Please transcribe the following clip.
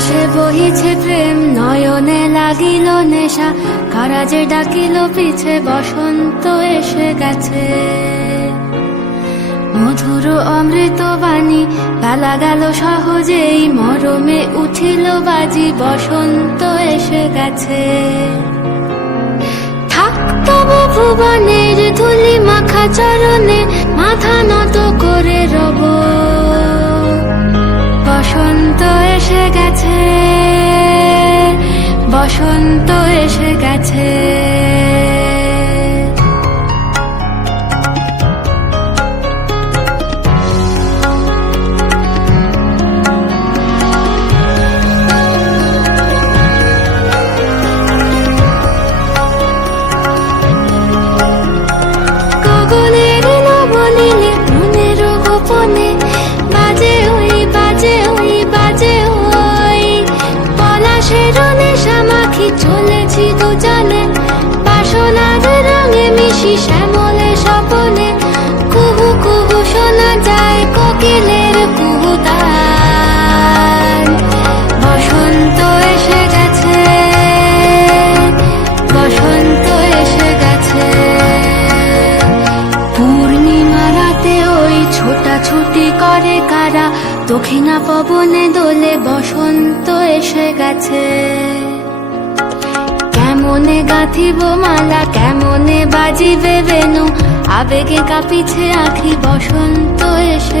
বাতাসে বহিছে প্রেম, নয়নে লাগিল নেশা, কারাজে ডাকিল পিছে, বসন্ত এসে গেছে। মধুর অমৃত বাণী বেলা গেল সহজেই, মরমে উঠিল বাজি, বসন্ত এসে গেছে। থাক তবু ভুবনের ধুলি মাখা চরণে, মাথা নত করে রব। বসন্ত এসে গেছে, বসন্ত এসে গেছে। গগনের নবনীলে মনের গোপনে, বাজে ওই বাজে ওই বাজে ওই, পলাশের নেশা মাখি চলেছি দুজনে, বাসনার রঙে মিশি শ্যামলে স্বপনে। কুহু কুহু শোনা যায় কোকিলের কুহুতান। বসন্ত এসে গেছে, বসন্ত এসে গেছে। পূর্ণিমা রাতে ওই ছোটাছুটি করে কারা, দক্ষিণা পবনে দোলে, বসন্ত এসে গেছে। কেমনে গাঁথিব মালা, কেমনে বাজিবে বেনু, আবেগে কাঁপিছে আখি, বসন্ত এসে